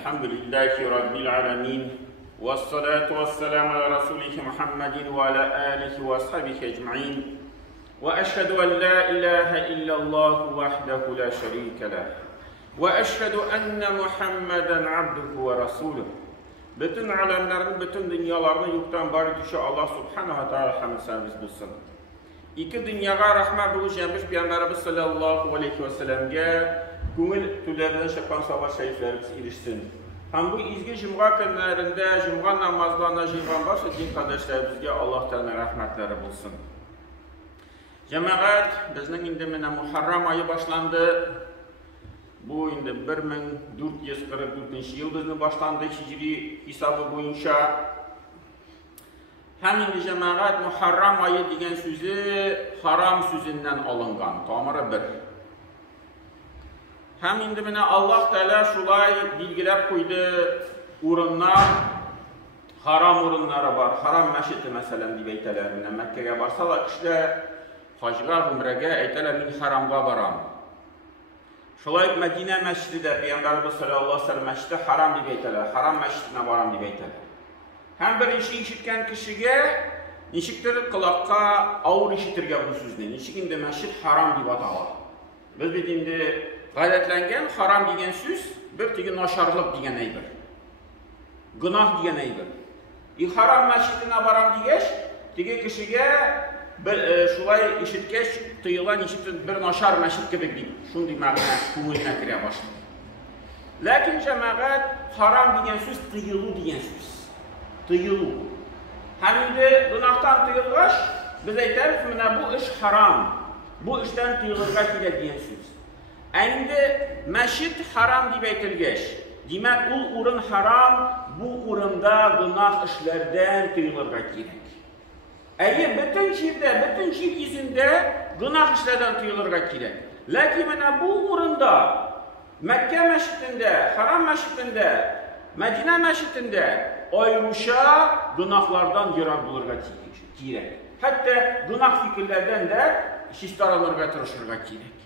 Elhamdülillahi Rabbil alemin. Vessalatu vesselamu ala Resulih Muhammedin ve ala alihi ve ashabihi ecma'in. Ve eşhedü en la ilahe illallah vahdehu la şerike leh. Ve eşhedü enne Muhammeden abduhu ve rasuluh. Bütün alemlerin, bütün dünyalarını yoktan bari düşe Allah subhanahu wa ta'ala hamd servis bulsun. İki dünyaya rahmet bulacağımız Peygamberimiz sallallahu aleyhi ve sellem'e көңіл түлерден шыққан сабақ шәрифлеріміз ерішсін. Һәм бұл изге жұмға күнлерінде, жұмға намазларына жиған барша дин қадірлерімізге Аллах Тәаланың рахмәтләре булсын. Җәмәгать, безнең инде менә Мухаррам айы башланды. Бу инде 1444 ел безнең башланды хиҗри хисабы буенча. Һәм инде җәмәгать Мухаррам айы дигән сүзе харам сүзеннән алынган. Тамыры бер. Hem indi mine Allah Teala şulay bilgilep koydu urunlar, haram urunları var. Haram meşiti mesela diye eyteler. Mekke'ye barsalar kişiler hacıga, umrege eyteler min haramga baram. Şulay Medine meşiti de Peygamberimiz sallallahu aleyhi ve sellem meşiti haram diye eyteler. Haram meşitine baram diye eyteler. Hem bir işi işitken kişiye nişiktir kılakka ağır işitirge bu sözünü. Nişik indi meşit haram diye batalar. Biz bildiğinde Gayretlengen haram degen söz bir tigi naşarlık degen eyber. Günah degen eyber. Haram meşitine baram digeç, tigi kişiye şulay işitkeç tıyılan işitin bir naşar meşit gibi deyip, şundi mağına kumulina kire başladı. Lakin cemaat haram degen söz tıyılı degen söz. Tıyılı. Hem de günahtan tıyılgaç, biz eyteriz bu iş haram. Bu işten tıyılırga kire degen söz. Endi meşit haram diye eytilgeç. Demek ul urun haram, bu urunda günah işlerden tıyılırga gerek. Eğer bütün şir yüzünde günah işlerden tıyılırga gerek. Lakin bu urunda Mekke meşitinde, haram meşitinde, Medine meşitinde ayrışa günahlardan yirak bulurga gerek. Hatta günah fikirlerden de şistaralarga tırışırga gerek.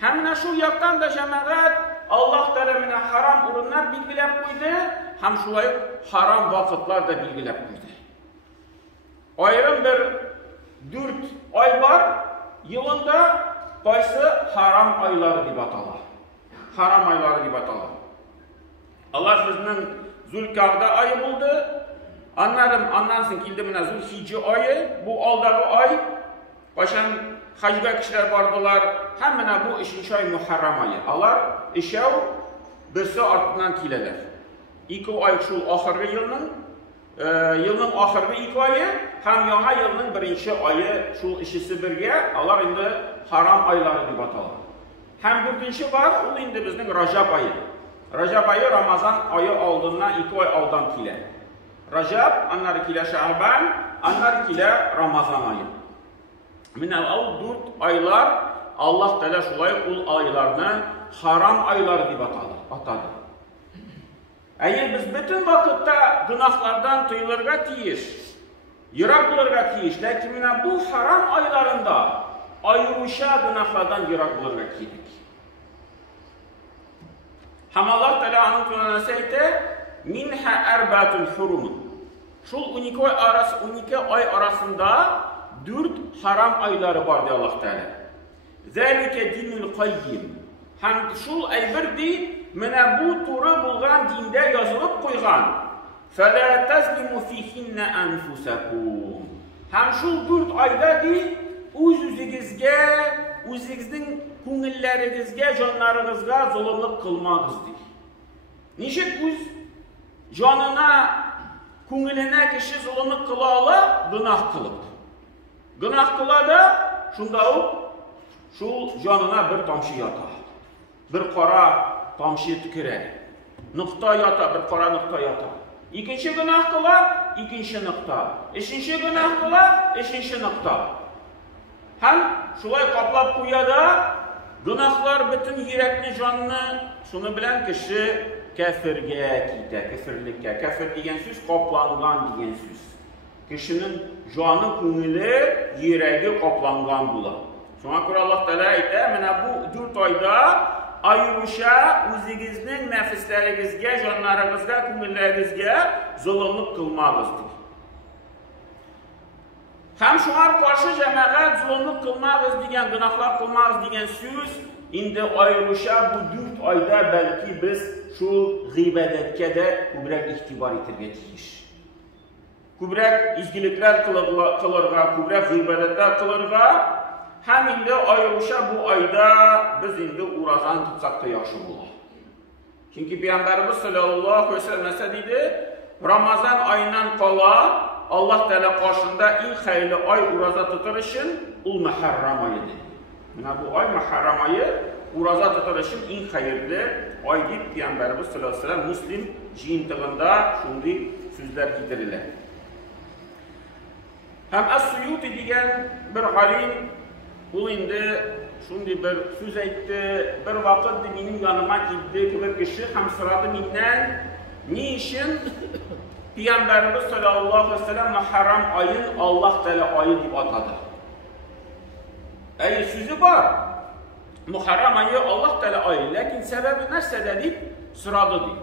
Hem şu yaktan da cemaat Allah Teala haram urunlar bilgilep koydu, hem şulay haram vakıtlar da bilgilep koydu. Ayrım bir 4 ay var, yılında qaysı haram ayları deb atalar. Haram ayları deb atalar. Allah bizning Zulqa'da ayı buldu. Ondan so'ng keldi mana Zulhijja ayı, bu alдағы ay. Qaşan hacga kişiler bardılar. Hemen bu işinci ay Muharram ayı. Allah işev birisi ardından kileler. İki ay şu ahırgı yılın ahırgı iki ayı, hem yana yılın birinci ayı şu işisi birge, Allah indi haram ayları deb atalar. Hem dördüncü var, o indi bizning Rajab ayı. Rajab ayı Ramazan ayı aldığından iki ay aldan kile. Rajab, anlar kile Şaban, anlar kile Ramazan ayı. Minel 4 aylar Allah Teala şulay ul aylarını haram ayları deb atadı. Eğer biz bütün vakitte günahlardan tıyılırga tiyiş, yirak bulurga tiyiş, lakin bu haram aylarında ayrışa günahlardan yirak bulurga tiyiş. Hem Allah Teala anın tunanası eyte, minha erbatun hurumun. Şul 12 ay arasında 4 haram ayları var diye Allah Teala. Zalike dinul qayyim. Hem şul ayberdi mena bu turu bulgan dinde yazılıp koygan. Fela tazlimu fihinne enfusakum. Hem şul 4 ayda di özünüzün ko'ngilleringizga, jonlaringizga zulmlik qilmag'iz di. Nishik o'z jonina, ko'nglina kishi zulmlik qila ola, gunoh qilib. Günah kılada, şunda o, şu canına bir tamşı yata, bir kara tamşı tüküre, nokta yata, bir kara nokta yata. İkinci günah kıla, ikinci nokta. Üçüncü günah kıla, üçüncü nokta. Hem şulay kaplap koyada, günahlar bütün yürekli canını, şunu bilen kişi kafirge kite, kafirlikke. Kafir diyen söz, kaplangan diyen söz. Kişinin canı, ko'ngli, yüreği kaplangan bular. Sonra Allah Teala aytdi, mana bu 4 ayda ayrışa özünüzün nəfislərinizə, canlarınızga, küngüllərinizə zulümlük qılmağızdır. Həm şunlar qarşı cəməət zulümlük qılmağız digən, günahlar qılmağız digən söz, indi ayrışa bu 4 ayda belki biz şu gıybədətə də kübrək ihtibar etirgetiyiz. Kübrək izgiliklər qılırğa, kübrək gıybədətlər qılırğa, həm indi ayrışa bu ayda biz indi urazan tutsaq da yaxşı olur. Çünki Peyğəmbərimiz sallallahu aleyhi ve sellem nəsə dedi, Ramazan ayından qala Allah Teala qarşında en xeyirli ay uraza tutar için ul Muharram ayıdır. Bu ay Muharram ayı uraza tutar için en xeyirli ay deyip Peyğəmbərimiz sallallahu aleyhi ve sellem Müslim jiyintığında şunday sözler getirirler. Hem As-Suyuti degan bir alim bu indi şunday bir söz aytdı, bir vaqt benim yanıma geldi bir kişi hem soradı menden ne için Peyğəmbərimiz sallallahu aleyhi ve sellem Muharram ayın Allah Teala ayı deyib atadı. Sözü var. Muharram ayı Allah Teala ayı. Lakin səbəbi nəsədə deyib sıradı deyib.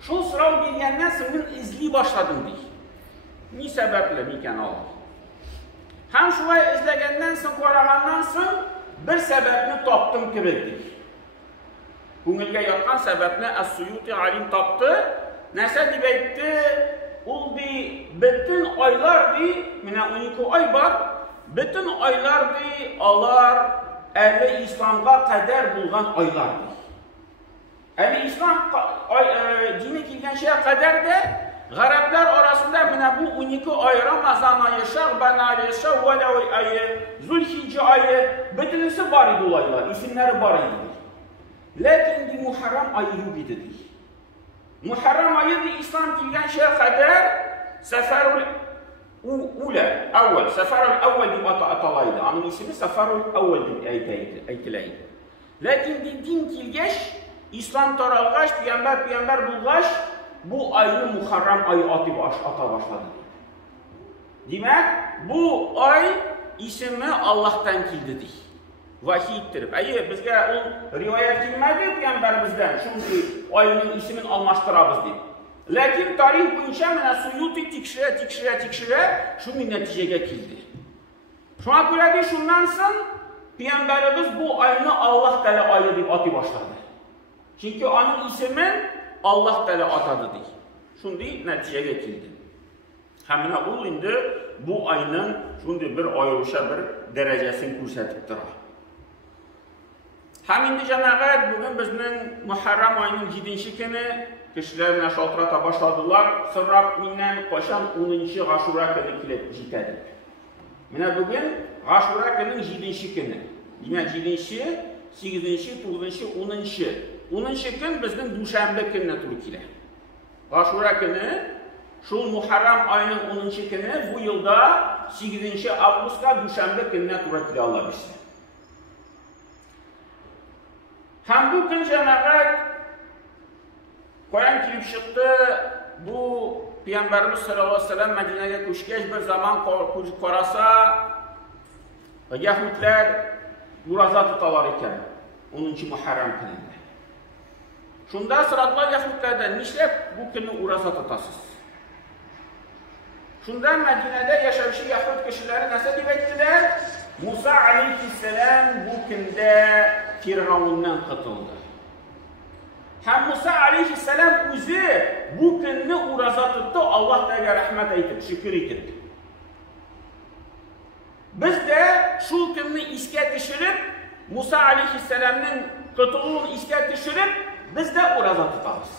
Şu sıra bilgəndən sonra izli başladım deyib. Ne səbəblə mikən Allah? Həm şuvay izləgəndən sonra, qarağandan sonra bir səbəbini tapdım ki bildik. Günülgə yatqan səbəbini As-Suyuti alim tapdı. Nəsə deyib etdi, bütün aylar deyib, 12 ay var, bütün aylar deyib, onlar Əhli İslam'a qədər bulğan aylar deyib. Əhli İslam dini kilgən şeyə qədər də, Qərəblər arasında bu 12 ay, Ramazan ayı, Şəğban ayı, Şəvval ayı, Zülhicce ayı, bütünüsü var idi olaylar, isimləri var idi. Lakin Muharram ayı yok idi deyib. Muharram ayı İslam kilgən şeyə qədər Səfərül Əvvəl, Səfərül Əvvəl deyib atalaydı. Onun ismi Səfərül Əvvəl deyib əytiləydi. Lakin din kilgəş, İslam taralğaş, Peyğəmbər bulğaş, bu ayını Muharram ayı ata başladı. Demək, bu ay ismi Allah'tan kildidir. Vahiydir. Bizə o rivayət kilmədi Peyğəmbərimizdən, çünki ayının ismini almışdırabız deyib. Lakin tarih boyunca Suyuti tikşirə şu nəticəyə kildi. Şuna görə də şundan sonra Peyğəmbərimiz bu ayını Allah Teala ayı deyib atı başladı. Çünki onun ismi Allah Teala atadı deyib. Şunday nəticəyə kildi. Həminə ol indi bu ayının şunday bir ayrışa bir dərəcəsini göstəribdir. Hem indi cəmaət bugün bizning Muharram ayının 7-ci günü kişilər nəşatrata başladılar. Sonra mindən qaşan 10-cu Aşura günü kilib jitədi. Bugün Aşura günün 7-ci günü. Demək 7-ci, 8-ci, 9-ci, 10-cu. 10-cu gün bizning Duşanbə gününə tur kilir. Aşura günü şu Muharram ayının 10-cu günü bu yılda 8-ci avqustda Duşanbə gününə tur kilir Allah bilsin. Hem bu gün cəmaət Koyan kilib çıxdı, bu Peyğəmbərimiz sallallahu aleyhi ve sellem Mədinəyə köşkəş bir zaman qarasa Yahudlər uraza tutarlar ikən 10-cu Muharram günündə. Şunda sıradılar Yahudlərdən, nişləb bu günü uraza tutasız? Şunda Mədinədə yaşayışı Yahud kişiləri nəsə deyib etdilər? Musa aleyhisselam bu gündə Firavundan qıtıldı. Hem Musa aleyhisselam özü bu günü uraza tuttu, Allah da rəhmət etib, şükür etib. Biz de şu günü iskə düşürüb, Musa aleyhisselamın qıtılığını iskə düşürüb, biz de uraza tutarız.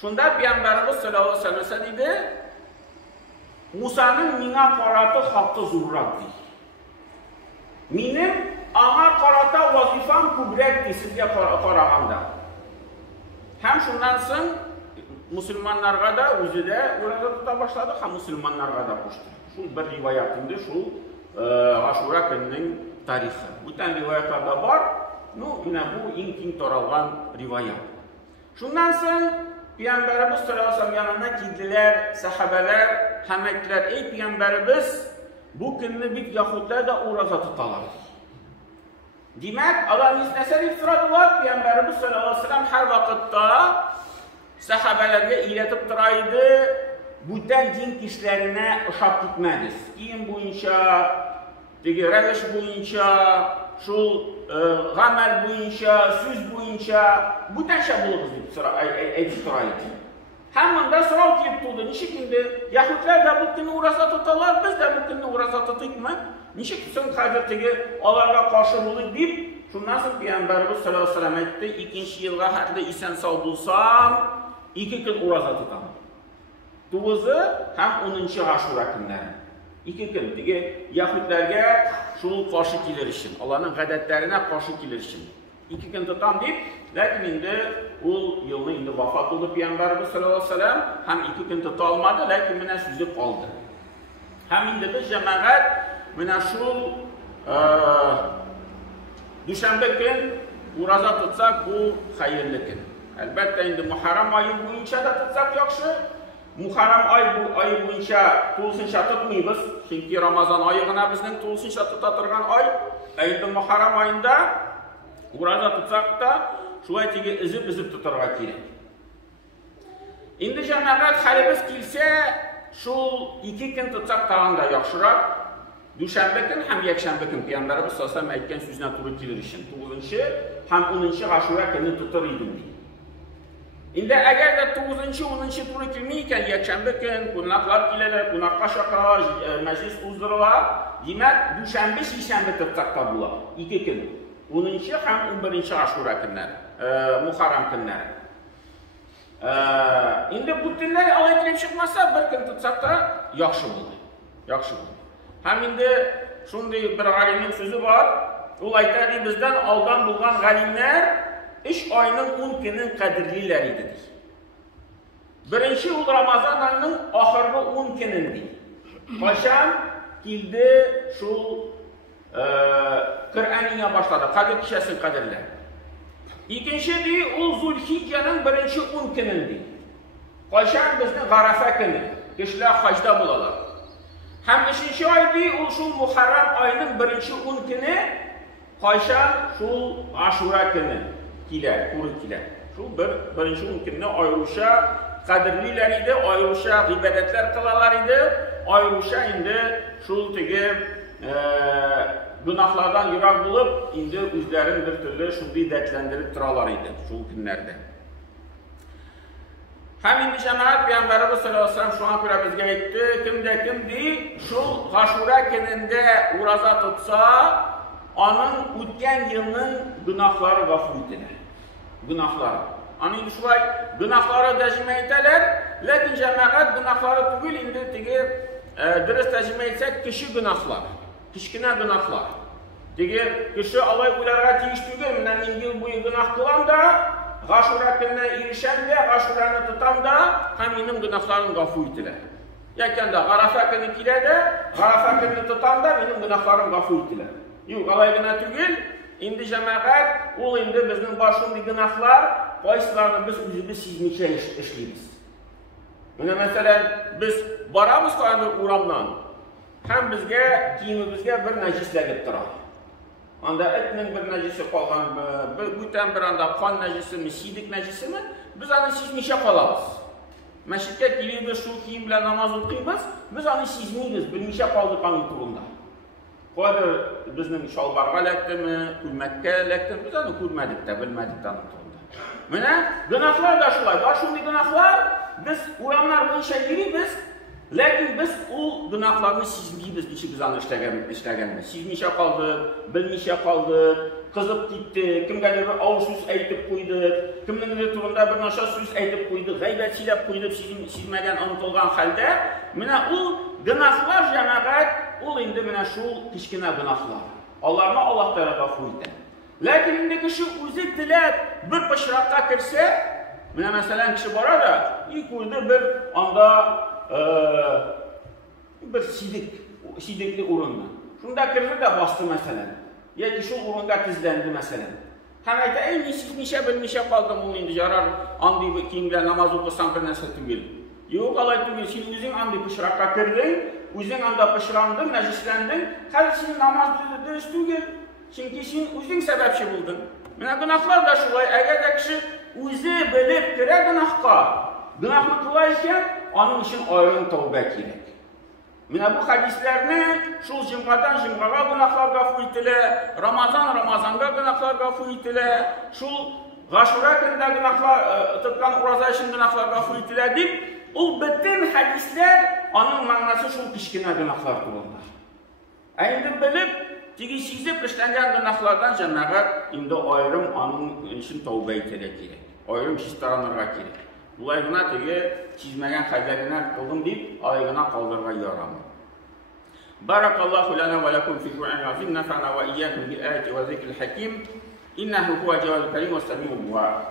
Şunda Peyğəmbərimiz sallallahu aleyhi ve sellem dedi, Musa'nın minə qaratı haqqı zurratdır. Benim ana qarata vazifam kübrətdir sizə qarağanda. Hem şundan sonra Müslümanlarga da özü de uraza tuta başladı, hem Müslümanlarga da koştu. Şu bir rivayetinde şu Aşura gününün tarihi. Bütün rivayetlerde var, yine bu in taralgan rivayet. Şundan sonra Peyğəmbərimiz sallallahu aleyhi ve sellem yanına girdiler, sahabeler, həməklər, ey Peyğəmbərimiz, bu gününü bir Yahudlar da uraza tutarlar. Demek Allah nisnəsə deyib sıradılar. Peygamberimiz sallallahu aleyhi ve sellem her vakitte sahabelerine iletip duraydı. Bütün din kişilerine uşaq gitmediz. Din boyunca, rəviş boyunca, gamel boyunca, söz boyunca bütün şey buluruz deyip duraydı. Hemen de sırav deyip durdu. Nişik indi? Yahudlar da bu günü uğrasa tutarlar, biz de bu günü uğrasa tutuk mu? Nişik sen hazretleri onlarla karşı bulur deyip, şundan sonra Peygamberimiz sallallahu aleyhi ve sellem etti, ikinci yılga hatta isen sağ bulsam, 2 gün uğrasa tutam. Doğuzu hem 10. Aşura günləri. 2 gün. Degi Yahudlarga şul karşı gelir için, Allah'ın qədətlərinə karşı gelir için. 2 gün tutam deyip, lakin indi o yılını indi vafat oldu Peygamberimiz sallallahu aleyhi ve sellem, hem 2 gün tuta almadı, lakin mənə sözü qaldı. Hem indi biz cəməət mənə şul düşənbə gün uğraza tutsak bu hayırlı gün. Elbette indi Muharrem ayı boyunca da tutsak yaxşı. Muharrem ayı boyunca tulsunca tutmayız. Çünkü Ramazan ayına bizden tulsunca tutatırgan ay. Indi Muharrem ayında uğraza tutsak da şu aytigi izip tutarga gerek. Indi cəməət halimiz kilsə şu 2 gün tutsak tağın da yaxşırak. Düşənbə gün hem yekşənbə gün Peygamberimiz sallallahu aleyhi ve sellem aytgan sözünə turu gelir için. 9. hem 10. Aşura günü tutar idim deyil. İndi əgər də 9. 10. turu kilməyikən yekşənbə gün qonaqlar gilərlər, qonaqqa şaqalar, məclis uzdururlar. Demək, düşənbə, şişənbə tutsak da bular. 2 gün. 10. hem 11. Aşura günləri, Muharrem günləri. İndi bu günləri alaytılıb çıxmasa bir gün tutsak da yaxşı olur. Yaxşı olur. Hem indi şunday bir alimin sözü var. O aytadi bizden aldan bulgan galimler iş ayının 10 günün kadirlileridir. Birinci ol Ramazan ayının ahırlı 10 günündür. Başan kildi şu Kur'an'ya başladı. Kadir kişisin kadirler. İkinci değil o Zulhicce'nin birinci 10 günündür. Başan bizden Garafa günü. Kişiler hacda bulalar. Hem 5. ay değil, o şu Muharrem ayının 1. 10 günü, Qayşan şu Aşura günü kiler, kuru kiler. Şu 1. 10 günü ayrışa kadirliler idi, ayrışa ibadetler kılalar idi, ayrışa indi şu tegi günahlardan yırak bulup, indi üzlerin bir türlü şu bidetlendirip duralar idi şu günlerde. Hem indi cemaat Peygamberimiz sallallahu aleyhi ve sellem şu an göre bizge etti. Kimde kimdi? Şu Aşura gününde uğraza tutsa, onun ötken yılının günahları gafur edilir. Günahları. Onun şu ay günahları tercüme ederler. Lakin cemaat günahları değil, indi tigi dürüst tercüme etsek kişi günahlar. Kişkine günahlar. Tigi kişi alay uylarına tiyiştüğü, menen yıl boyu günah kılan da, Aşura gününe erişen de, Aşura'nı tutan da hem benim günahlarım gafur edilir. Yaken de Arafa günü kile de, Arafa günü tutan da benim günahlarım gafur edilir. Yok, alay günah değil, indi cemaat, o indi bizim başımız günahlar, qaysilarını biz özümüz sizmişe işleyiriz. Mesela biz baramız koyandır uğramdan, hem bizge, kiyimimizge bir necizle gittirar. Anda etinin bir necisi kalgan, bütün bir anda kan necisi mi, sidik necisi mi, biz onu sizmişe kalırız. Meşritte geliyoruz, şu kiyimle namaz okuyuz, biz onu sizmeyiz, bilmişe kaldık onun turunda. Koydu bizim şalbarga lekti mi, külmekke lekti mi, biz onu kurmedik de, bilmedik de onun turunda. Mene, günahlar da şulay, var şimdi günahlar, biz uğramlar bu işe giriyoruz, lakin biz o günahlarını sizmeyiz, biz onu işlegenmiz. Sizmişe kaldık, bilmişe kaldık, kızıp gitti, kimgedir bir ağır söz aytıp koydu, kiminin turunda bir naşa söz aytıp koydu, gaybet silep koydu, sizmeden unutulgan halde, mene o günahlar cemaat, o indi mene şu kişkine günahlar. Allah'ına Allah tarafa koydu. Lakin indi kişi özü dilep bir pışrakta kirse, mene mesela kişi var da, ilk koydu bir anda bir sidikli urunla. Şunda kirdi de bastı mesela. Ya ki şu urunda tizlendi mesela. Hem de en iyisi bilmişe kaldım bunu indi yarar. Andi kimle namaz okusam bir nese tügül. Yok alay tügül. Şimdi üzün andi pışrakka kirdin. Üzün anda pışrandın, necislendin. Her senin namaz dürüst tügül. Çünkü sen özün sebepçi buldun. Mine günahlar da şulay, eğer de kişi özü bilip kire günahını kılayken, onun için ayrın tövbe gerek. Mine bu hadislerini şul cimgadan cimgaga günahlar gafur etile, Ramazanga günahlar gafur etile, şul Gaşura günde günahlar, tıpkan uraza için günahlar gafur etile deyip, o bütün hadisler, onun manası şul pişkine günahlar dururlar. Eğer bilip, Tigişizip işlenen günahlardan cemaat indi ayrım onun için tövbe etmek gerek. Ayrım çizdiranırga gerek. Bulayına tege çizmegen haylarına kıldım deyip ayrına kaldırga yaramı. Barakallahu lana ve lakum fil Kur'an azim nafa'na ve iyyakum bil ayati ve zikril hakim. İnnehu huve cevabul kerim ve semi'ul du'a.